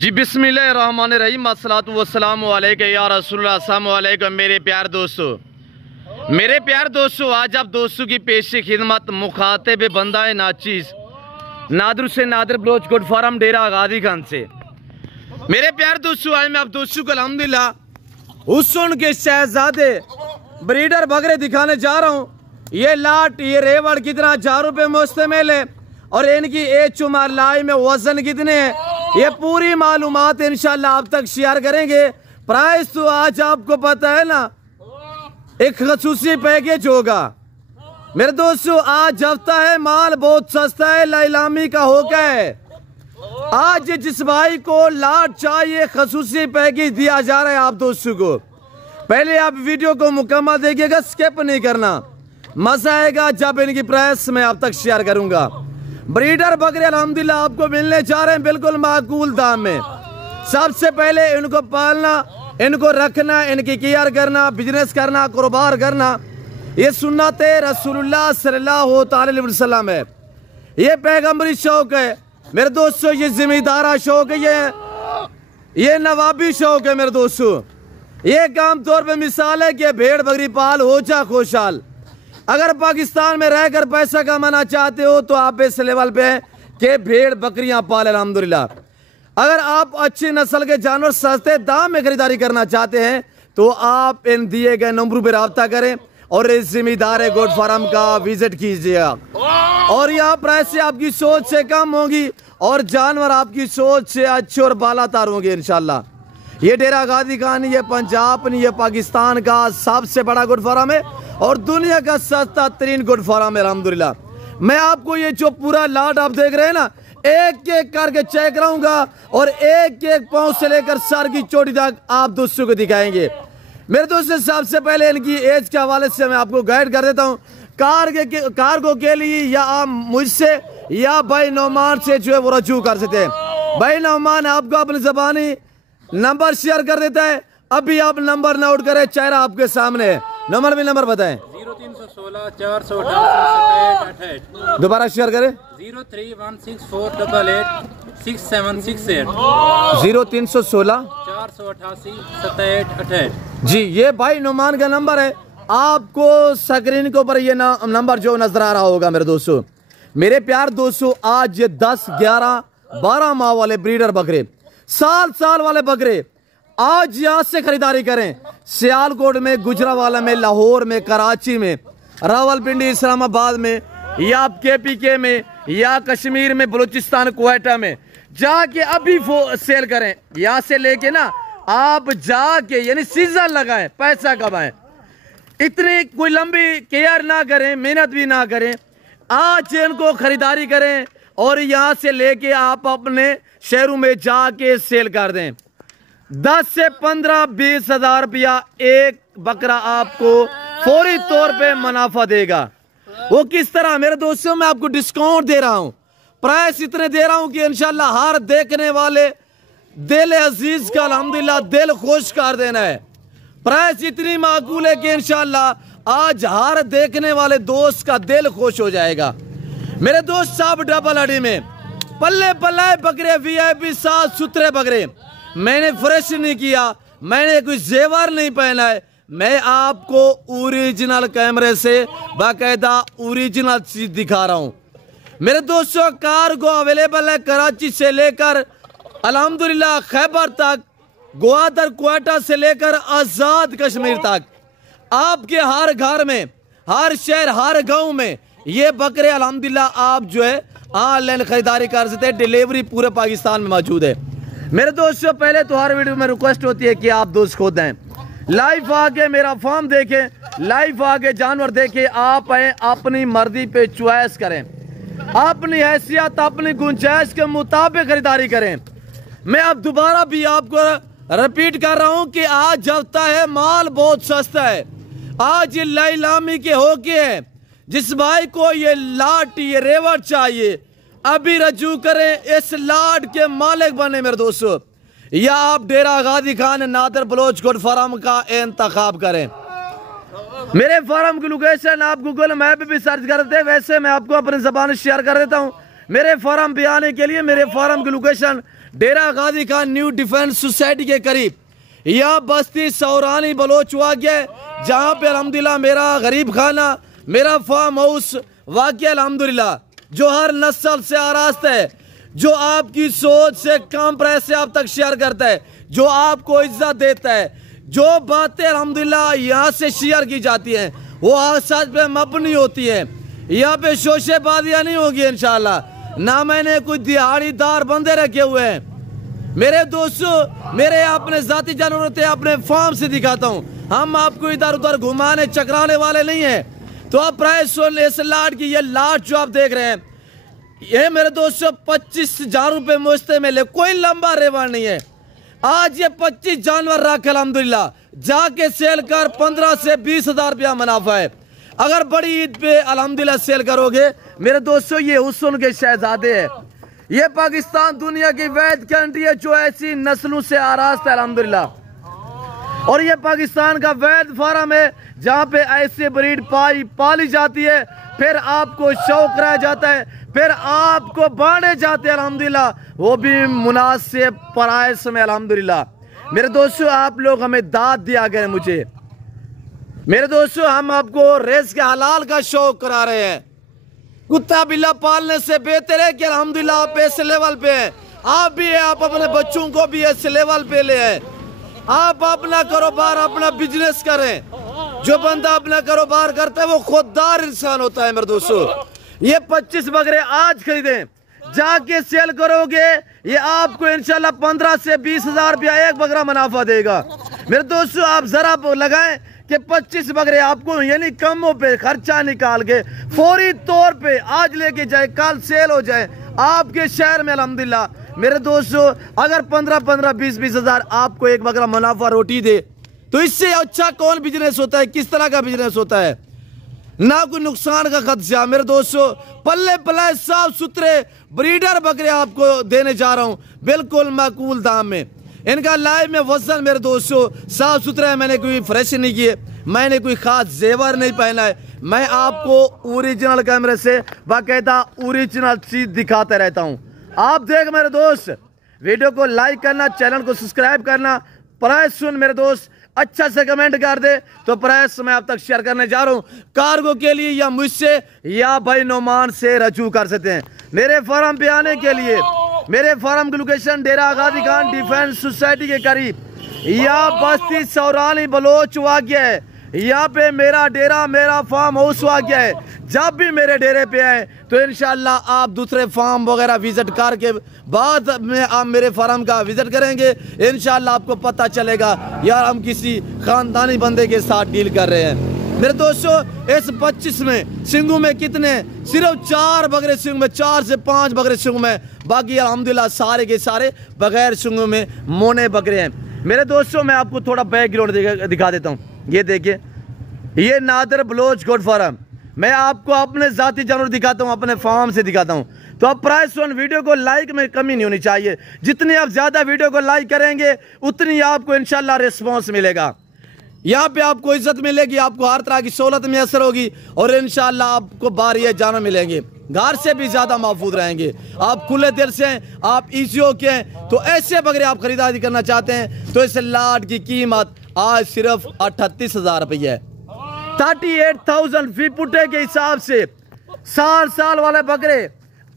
जी बिस्मिल्लाहिर्रहमानिर्रहीम अस्सलातु वस्सलामु अलैका या रसूलुल्लाह अस्सलामु अलैकुम मेरे प्यार दोस्तों आज आप दोस्तों की पेशी खिदमत मुखातिब बंदाए नाचीज नादर से नादर बलोच गुड फार्म डेरा गादी खान से। मेरे प्यार दोस्तों आज मैं आप दोस्तों को अल्हम्दुलिल्लाह हुस्न के शहजादे ब्रीडर बकरे दिखाने जा रहा हूँ। ये लाट ये रेवड़ कितना 1000 रुपये मुश्तमिल है और इनकी एज शुमार लाई में वजन कितने हैं ये पूरी मालूमात इंशाल्लाह आप तक शेयर करेंगे। प्राइस तो आज आपको पता है ना, एक खसूसी पैकेज होगा मेरे दोस्तों। आज हफ्ता है, माल बहुत सस्ता है, नीलामी का होगा है। आज जिस भाई को लाट चाहिए खसूसी पैकेज दिया जा रहा है आप दोस्तों को। पहले आप वीडियो को मुकम्मल देखिएगा, स्किप नहीं करना, मजा आएगा जब इनकी प्राइस मैं आप तक शेयर करूंगा। ब्रीडर बकरे अल्हम्दुलिल्लाह आपको मिलने जा रहे हैं बिल्कुल माकूल दाम में। सबसे पहले इनको पालना, इनको रखना, इनकी केयर करना, बिजनेस करना, कारोबार करना, ये सुन्नत रसूलुल्लाह सल्लल्लाहु अलैहि वसल्लम है। ये पैगंबरी शौक है मेरे दोस्तों, ये जिम्मेदारा शौक है, ये नवाबी शौक है मेरे दोस्तों। ये आम तौर पे मिसाल है कि भेड़ बकरी पाल हो जा खुशहाल। अगर पाकिस्तान में रहकर पैसा कमाना चाहते हो तो आप इस लेवल पे के भेड़ बकरियां पाल अल्हम्दुलिल्लाह। अगर आप अच्छी नस्ल के जानवर सस्ते दाम में खरीदारी करना चाहते हैं तो आप इन दिए गए नंबरों पर राब्ता करें और इस जिम्मेदार गोट फार्म का विजिट कीजिएगा। और यहाँ प्राइस से आपकी सोच से कम होगी और जानवर आपकी सोच से अच्छे और बालातार होंगे इंशाल्लाह। ये डेरा गादी खान, ये पंजाब नहीं, ये पाकिस्तान का सबसे बड़ा गोट फार्म है और दुनिया का सस्ता तरीन गुड फार्म है अल्हम्दुलिल्लाह। मैं आपको ये जो पूरा लाट आप देख रहे हैं ना, एक एक करके चेक कराऊंगा और एक एक पाँव से लेकर सर की चोटी तक आप दोस्तों को दिखाएंगे। मेरे दोस्तों सबसे पहले इनकी एज के हवाले से मैं आपको गाइड कर देता हूँ। कार्गो के लिए या आप मुझसे या भाई नौमान से जो है वो रजू कर सकते हैं। भाई नौमान आपको अपनी ज़बानी नंबर शेयर कर देता है, अभी आप नंबर नोट करें, चेहरा आपके सामने है। नंबर भी नंबर बताएं। 0316 488 दोबारा शेयर करें। 0316 6768 0316 488 6768। जी ये भाई नुमान का नंबर है। आपको स्क्रीन के ऊपर ये नंबर जो नजर आ रहा होगा मेरे दोस्तों। मेरे प्यार दोस्तों आज ये 10, 11, 12 माह वाले ब्रीडर बकरे, साल वाले बकरे आज यहाँ से खरीदारी करें। सियालकोट में, गुजरावाला में, लाहौर में, कराची में, रावलपिंडी, इस्लामाबाद में, या आप KPK में, या कश्मीर में, बलूचिस्तान, क्वेटा में जाके अभी सेल करें। यहाँ से लेके ना आप जाके यानी सीजन लगाएं, पैसा कमाएं। इतनी कोई लंबी केयर ना करें, मेहनत भी ना करें, आज इनको खरीदारी करें और यहाँ से लेके आप अपने शहरों में जाके सेल कर दें। 10 से 15, 20 हजार रुपया एक बकरा आपको फौरी तौर पे मुनाफा देगा। वो किस तरह मेरे दोस्तों, मैं आपको डिस्काउंट दे रहा हूँ, प्राइस इतने दे रहा हूँ कि इंशाल्लाह हर देखने वाले दिल अजीज का अल्हम्दुलिल्लाह दिल खुश कर देना है। प्राइस इतनी माकूल है कि इंशाल्लाह आज हर देखने वाले दोस्त का दिल खुश हो जाएगा। मेरे दोस्त साहब डबल अड़ी में पल्ले पल्ले बकरे VIP साफ सुथरे बकरे, मैंने फ्रेश नहीं किया, मैंने कोई जेवर नहीं पहना है, मैं आपको ओरिजिनल कैमरे से बाकायदा ओरिजिनल चीज दिखा रहा हूं। मेरे दोस्तों कार्गो अवेलेबल है कराची से लेकर अल्हम्दुलिल्लाह खैबर तक, ग्वादर क्वेटा से लेकर आजाद कश्मीर तक। आपके हर घर में, हर शहर, हर गांव में ये बकरे अल्हम्दुलिल्लाह आप जो है ऑनलाइन खरीदारी कर सकते हैं। डिलीवरी पूरे पाकिस्तान में मौजूद है। मेरे दोस्तों पहले तो हर वीडियो में रिक्वेस्ट होती है कि आप दोस्त खुद हैं, लाइव आके मेरा फार्म देखें, लाइव आके जानवर देखें, आप हैं अपनी मर्जी पे चॉइस करें, अपनी हैसियत अपनी गुंजाइश के मुताबिक खरीदारी करें। मैं अब दोबारा भी आपको रिपीट कर रहा हूं कि आज हफ्ता है, माल बहुत सस्ता है। आज ये नीलामी के होके है। जिस भाई को ये लाट ये रेवड़ चाहिए अभी रजू करें, इस लाट के मालिक बने मेरे दोस्तों, या आप डेरा गादी खान नादर बलोच गुड फार्म का इंतखाब करें। मेरे फार्म की लोकेशन आप गूगल मैप भी सर्च करते हैं, वैसे मैं आपको अपनी ज़बान शेयर कर देता हूँ। मेरे फार्म पे आने के लिए मेरे फार्म की लोकेशन डेरा Ghazi Khan new defence society के करीब यह बस्ती सौरानी बलोच वाक़या है, जहाँ पे अल्हम्दुलिल्लाह मेरा गरीब खाना, मेरा फार्म हाउस वाक़या अल्हम्दुलिल्लाह, जो हर नस्ल से आरास्ता है, जो आपकी सोच से कम प्राइस से आप तक शेयर करता है, जो आपको इज्जत देता है, जो बातें अल्हम्दुलिल्लाह यहाँ से शेयर की जाती हैं वो सच पे मबनी होती है। यहाँ पे शोशेबाजियाँ नहीं होगी इंशाल्लाह। ना मैंने कोई दिहाड़ीदार बंदे रखे हुए हैं। मेरे दोस्तों, मेरे अपने जाती जानवरें अपने फार्म से दिखाता हूँ। हम आपको इधर उधर घुमाने चकराने वाले नहीं हैं। तो आप प्राइस सुन ले इस लाट की। ये लाट जो आप देख रहे हैं ये मेरे दोस्तों 25,000 रुपये मुश्ते में ले, कोई लंबा रेवाड़ नहीं है। आज ये 25 जानवर रख अल्हम्दुलिल्लाह जाके सेल कर 15 से 20,000 रुपया मुनाफा है। अगर बड़ी ईद पे अल्हम्दुलिल्लाह सेल करोगे मेरे दोस्तों, ये हुस्न के शहजादे है। ये पाकिस्तान दुनिया की वैध कंट्री है जो ऐसी नस्लों से आरास्ता है अल्हम्दुलिल्लाह। और ये पाकिस्तान का वैध फार्म है जहाँ पे ऐसी ब्रीड पाली जाती है, फिर आपको शौक रह जाता है, फिर आपको बांटे जाते हैं अल्हम्दुलिल्लाह, वो भी मुनासिब प्राइस में अल्हम्दुलिल्लाह। मेरे दोस्तों, आप लोग हमें दाद दिया करें मुझे। मेरे दोस्तों, हम आपको रेस के हलाल का शौक करा रहे हैं। कुत्ता बिल्ला पालने से बेहतर है कि अल्हम्दुलिल्लाह आप इस लेवल पे हैं। आप भी है, आप अपने बच्चों को भी इस लेवल पे ले आए। आप अपना कारोबार, अपना बिजनेस करें। जो बंदा अपना कारोबार करता है वो खुददार इंसान होता है। मेरे दोस्तों, ये 25 बकरे आज खरीदें, जाके सेल करोगे ये आपको इंशाल्लाह 15 से 20,000 रुपया एक बकरा मुनाफा देगा। मेरे दोस्तों, आप जरा लगाएं कि 25 बकरे आपको यानी कमों पे खर्चा निकाल के फौरी तौर पे आज लेके जाए, कल सेल हो जाए आपके शहर में अल्हम्दुलिल्लाह। मेरे दोस्तों, अगर 15-15, 20-20 हजार आपको एक बकरा मुनाफा रोटी दे तो इससे अच्छा कौन बिजनेस होता है? किस तरह का बिजनेस होता है? ना कोई नुकसान का खदशा। मेरे दोस्तों, पल्ले पलाए साफ सुथरे ब्रीडर बकरे आपको देने जा रहा हूं बिल्कुल माकूल दाम में। इनका लाइव में वजन मेरे दोस्तों साफ सुथरा है। मैंने कोई फ्रेश नहीं किए, मैंने कोई खास जेवर नहीं पहना है। मैं आपको ओरिजिनल कैमरे से बाकायदा ओरिजिनल चीज दिखाता रहता हूं। आप देख मेरे दोस्त, वीडियो को लाइक करना, चैनल को सब्सक्राइब करना। प्राइस सुन मेरे दोस्त, अच्छा से कमेंट कर दे तो प्राइस मैं आप तक शेयर करने जा रहा हूं। कार्गो के लिए या मुझसे या भाई नोमान से रजू कर सकते हैं। मेरे फार्म पे आने के लिए, मेरे फार्म की लोकेशन डेरा गाजी खान डिफेंस सोसाइटी के करीब या बस्ती सौरानी बलोच वाक़या है। यहाँ पे मेरा डेरा, मेरा फार्म हाउस वाक़या है। जब भी मेरे डेरे पे आए तो इंशाल्लाह आप दूसरे फार्म वगैरह विजिट करके बाद में आप मेरे फार्म का विजिट करेंगे। इंशाल्लाह आपको पता चलेगा यार हम किसी खानदानी बंदे के साथ डील कर रहे हैं। मेरे दोस्तों, इस 25 में सिंगू में कितने? सिर्फ 4 बकरे सिंगू में, 4 से 5 बकरे सिंगू में, बाकी अल्हम्दुलिल्लाह सारे के सारे बगैर सिंगू में मोने बकरे हैं। मेरे दोस्तों, मैं आपको थोड़ा बैकग्राउंड दिखा देता हूँ। ये देखिए, ये नादर बलोच गोट फार्म। मैं आपको अपने जाती जानवर दिखाता हूँ, अपने फार्म से दिखाता हूँ। तो आप प्राइस सुन, वीडियो को लाइक में कमी नहीं होनी चाहिए। जितनी आप ज्यादा वीडियो को लाइक करेंगे उतनी आपको इंशाल्लाह रिस्पॉन्स मिलेगा। यहाँ पे आपको इज्जत मिलेगी, आपको हर तरह की सहूलत मैसर होगी और इंशाल्लाह आपको बारियां जानवर मिलेंगे। घर से भी ज्यादा महफूज रहेंगे। आप खुले दिल से हैं, आप ईसीओ के हैं, तो ऐसे बकरे आप खरीदारी करना चाहते हैं तो इस लाट की कीमत आज सिर्फ 38,000 रुपये है। 38,000 फी पुटे के हिसाब से 60 साल वाले बकरे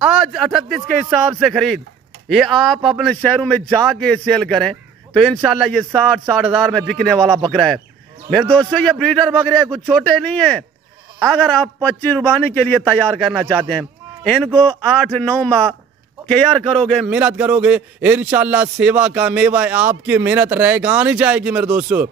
आज 38 के हिसाब से खरीद, ये आप अपने शहरों में जाके सेल करें तो इंशाल्लाह ये 60-60 हजार में बिकने वाला बकरा है। मेरे दोस्तों, ये ब्रीडर बकरे कुछ छोटे नहीं है। अगर आप 25 रुबानी के लिए तैयार करना चाहते हैं, इनको 8-9 माह केयर करोगे, मेहनत करोगे, इंशाल्लाह सेवा का मेवा आपकी मेहनत रहेगा नहीं जाएगी। मेरे दोस्तों,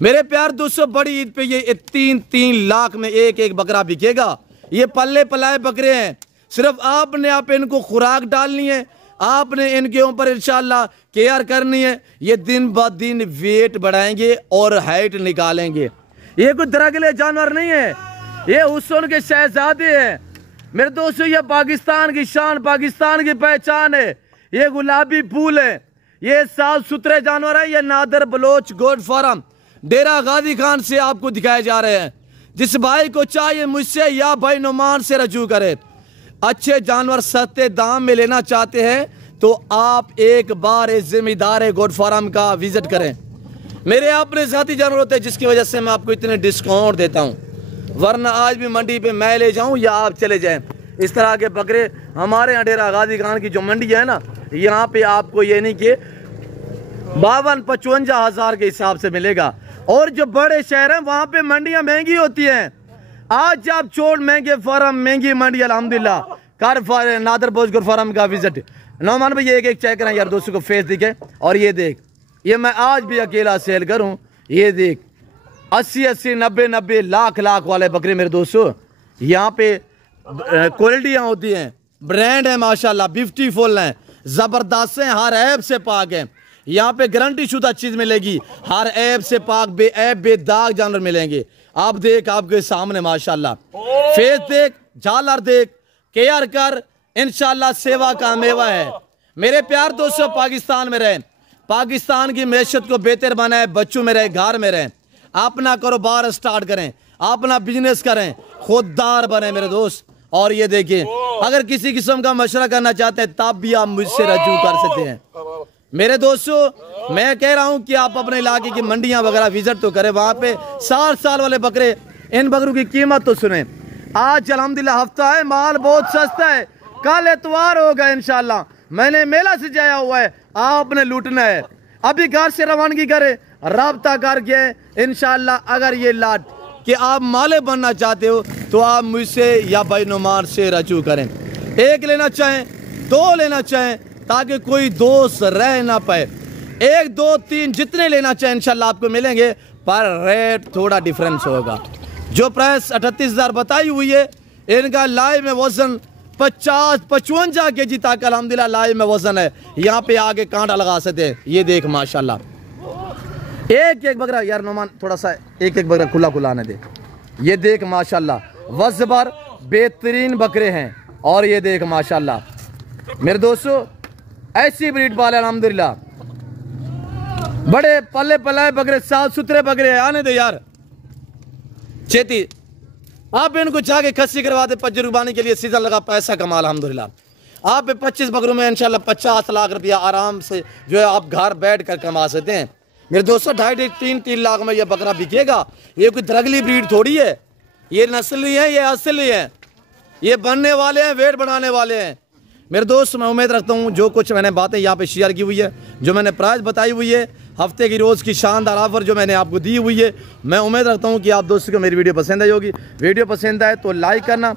मेरे प्यार दोस्तों, बड़ी ईद पे ये 3-3 लाख में एक बकरा बिकेगा। ये पल्ले पलाए बकरे हैं। सिर्फ आपने आप इनको खुराक डालनी है, आपने इनके ऊपर इंशाल्लाह केयर करनी है। ये दिन ब दिन वेट बढ़ाएंगे और हाइट निकालेंगे। ये कोई दरगले जानवर नहीं है, ये हुस्न के शहजादे हैं। मेरे दोस्तों, ये पाकिस्तान की शान, पाकिस्तान की पहचान है। ये गुलाबी फूल है, ये साफ सुथरे जानवर है। ये नादर बलोच गोट फार्म डेरा गाजी खान से आपको दिखाए जा रहे हैं। जिस भाई को चाहिए मुझसे या भाई नोमान से रजू करे। अच्छे जानवर सस्ते दाम में लेना चाहते हैं तो आप एक बार इस जिम्मेदार गोट फार्म का विजिट करें। मेरे अपने साथी जानवर होते हैं जिसकी वजह से मैं आपको इतने डिस्काउंट देता हूँ, वरना आज भी मंडी पे मैं ले जाऊँ या आप चले जाएं, इस तरह के बकरे हमारे यहाँ डेरा गाजी खान की जो मंडी है ना, यहाँ पे आपको ये नहीं कि 52-55 हज़ार के हिसाब से मिलेगा। और जो बड़े शहर हैं वहाँ पे मंडियाँ महंगी होती हैं। आज आप छोड़ महंगे फार्म, महंगी मंडी, अल्हम्दुलिल्लाह कर नादर बोझ फार्म का विजिट। नौमान भाई एक एक चेक करें यार, दोस्तों को फेस दिखे। और ये देख, ये मैं आज भी अकेला सेल करूं, ये देख 80-80, 90-90 लाख वाले बकरे मेरे दोस्तों। यहाँ पे क्वालिटियाँ होती हैं, ब्रांड है माशाल्लाह, ब्यूटीफुल हैं, ज़बरदस्त हैं, हर ऐप से पाक है। यहाँ पे गारंटी शुदा चीज़ मिलेगी, हर ऐप से पाक, बेऐब बेदाग जानवर मिलेंगे। आप देख, आपके सामने माशाल्लाह, फेस देख, झालर देख, केयर कर, इंशाल्लाह सेवा का मेवा है। मेरे प्यार दोस्तों, पाकिस्तान में रहें, पाकिस्तान की मैशत को बेहतर बनाए, बच्चों में रहे, घर में रहें, अपना कारोबार स्टार्ट करें, अपना बिजनेस करें, खुददार बने मेरे दोस्त। और ये देखिए, अगर किसी किस्म का मशवरा करना चाहते हैं तब भी आप मुझसे रजू कर सकते हैं मेरे दोस्तों। मैं कह रहा हूं कि आप अपने इलाके की मंडियां वगैरह विजिट तो करें, वहां पे 60 साल वाले बकरे, इन बकरों की कीमत तो सुने। आज अल्हम्दुलिल्लाह हफ्ता है, माल बहुत सस्ता है, कल एतवार होगा इंशाल्लाह। मैंने मेला सजाया हुआ है, आपने लूटना है। अभी घर से रवानगी करें, राब्ता करके इंशाल्लाह। अगर ये लाट कि आप माले बनना चाहते हो तो आप मुझसे या भाई नुमान से रजू करें। एक लेना चाहें, 2 लेना चाहें, ताकि कोई दोस्त रह ना पाए। 1, 2, 3 जितने लेना चाहें इंशाल्लाह आपको मिलेंगे, पर रेट थोड़ा डिफरेंस होगा। जो प्राइस 38,000 बताई हुई है, इनका लाइव में वजन 50-55 kg तक अल्हम्दुलिल्लाह लाइव में वजन है। यहाँ पे आगे कांटा लगा सकते हैं। ये देख माशाल्लाह, एक एक बकरा यार नौमान, थोड़ा सा एक एक बकरा खुला आने दे। ये देख माशाल्लाह, वज़बर बेहतरीन बकरे हैं। और ये देख माशाल्लाह मेरे दोस्तों, ऐसी ब्रीड पाले अल्हम्दुलिल्लाह, बड़े पल्ले पलाए बकरे, साफ सुथरे बकरे। आने दे यार चेती, आप इनको चाह के खस्सी करवा दे, पज्जर उबाने के लिए सीधा लगा पैसा कमा अल्हम्दुलिल्लाह। आप 25 बकरों में इंशाल्लाह 50 लाख रुपया आराम से जो है आप घर बैठ कर कमा सकते हैं मेरे दोस्तों। 2.5-3 लाख में ये बकरा बिकेगा। ये कोई दरगली ब्रीड थोड़ी है, ये नस्ली है, ये असली है, ये बनने वाले हैं, वेट बढ़ाने वाले हैं मेरे दोस्त। मैं उम्मीद रखता हूँ जो कुछ मैंने बातें यहाँ पे शेयर की हुई है, जो मैंने प्राइस बताई हुई है, हफ्ते की रोज़ की शानदार ऑफर जो मैंने आपको दी हुई है, मैं उम्मीद रखता हूँ कि आप दोस्तों को मेरी वीडियो पसंद आई होगी। वीडियो पसंद आए तो लाइक करना,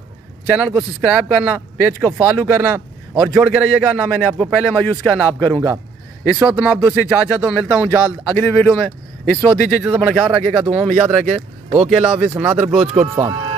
चैनल को सब्सक्राइब करना, पेज को फॉलो करना और जोड़ के रहिएगा। ना मैंने आपको पहले मायूस किया, ना आप करूँगा। इस वक्त मैं आप दोस्तों चाचा तो मिलता हूँ जल्द अगली वीडियो में। इस वक्त दीजिए, अपना ख्याल रखिएगा, दुआओं में याद रखे। ओके, अल्लाह हाफिज़। नादर बोझ गोट फार्म।